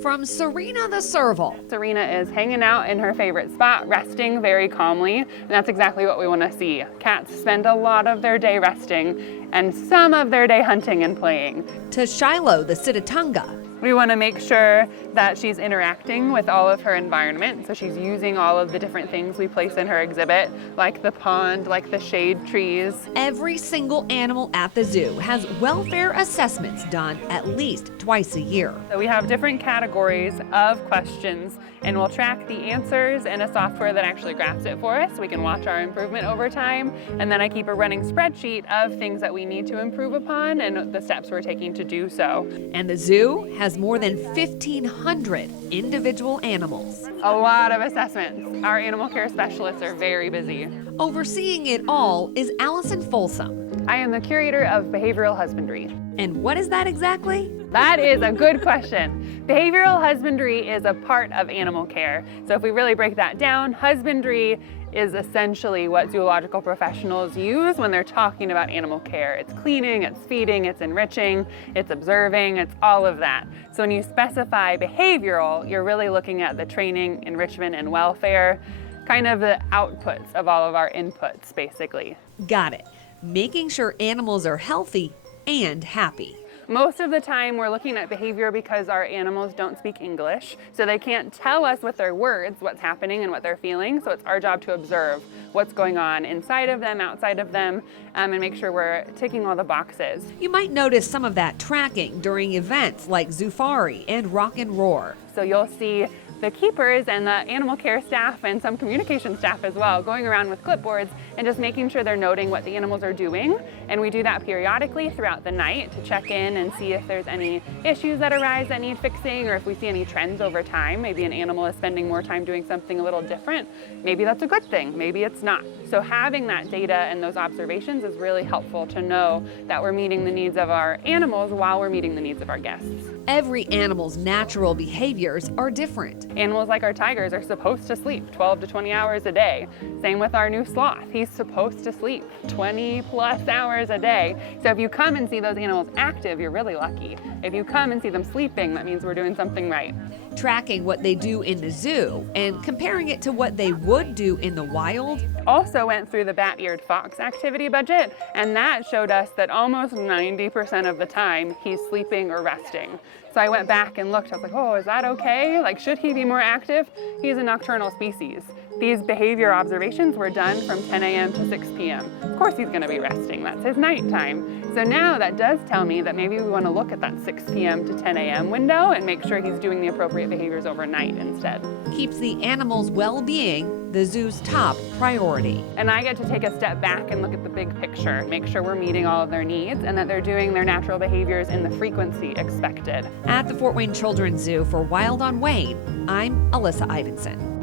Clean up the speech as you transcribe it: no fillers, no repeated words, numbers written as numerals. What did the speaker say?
From Serena the serval. Serena is hanging out in her favorite spot, resting very calmly, and that's exactly what we want to see. Cats spend a lot of their day resting and some of their day hunting and playing. To Shiloh the Sitatunga. We want to make sure that she's interacting with all of her environment, so she's using all of the different things we place in her exhibit, like the pond, like the shade trees. Every single animal at the zoo has welfare assessments done at least twice a year. So we have different categories of questions, and we'll track the answers in a software that actually graphs it for us so we can watch our improvement over time. And then I keep a running spreadsheet of things that we need to improve upon and the steps we're taking to do so. And the zoo has more than 1,500 individual animals. A lot of assessments. Our animal care specialists are very busy. Overseeing it all is Allison Folsom. I am the curator of behavioral husbandry. And what is that exactly? That is a good question. Behavioral husbandry is a part of animal care. So if we really break that down, husbandry is essentially what zoological professionals use when they're talking about animal care. It's cleaning, it's feeding, it's enriching, it's observing, it's all of that. So when you specify behavioral, you're really looking at the training, enrichment, and welfare, kind of the outputs of all of our inputs, basically. Got it. Making sure animals are healthy and happy. Most of the time we're looking at behavior because our animals don't speak English, so they can't tell us with their words what's happening and what they're feeling, so it's our job to observe what's going on inside of them, outside of them, and make sure we're ticking all the boxes. You might notice some of that tracking during events like Zoofari and Rock and Roar. So you'll see the keepers and the animal care staff and some communication staff as well going around with clipboards and just making sure they're noting what the animals are doing. And we do that periodically throughout the night to check in and see if there's any issues that arise that need fixing, or if we see any trends over time. Maybe an animal is spending more time doing something a little different. Maybe that's a good thing, maybe it's not. So having that data and those observations is really helpful to know that we're meeting the needs of our animals while we're meeting the needs of our guests. Every animal's natural behaviors are different. Animals like our tigers are supposed to sleep 12 to 20 hours a day. Same with our new sloth. He's supposed to sleep 20 plus hours a day. So if you come and see those animals active, you're really lucky. If you come and see them sleeping, that means we're doing something right. Tracking what they do in the zoo and comparing it to what they would do in the wild. Also went through the bat-eared fox activity budget, and that showed us that almost 90% of the time he's sleeping or resting. So I went back and looked, I was like, oh, is that okay? Like, should he be more active? He's a nocturnal species. These behavior observations were done from 10 a.m. to 6 p.m. Of course he's gonna be resting, that's his nighttime. So now that does tell me that maybe we wanna look at that 6 p.m. to 10 a.m. window and make sure he's doing the appropriate behaviors overnight instead. Keeps the animal's well-being the zoo's top priority. And I get to take a step back and look at the big picture, make sure we're meeting all of their needs and that they're doing their natural behaviors in the frequency expected. At the Fort Wayne Children's Zoo for Wild on WANE, I'm Alyssa Ivinson.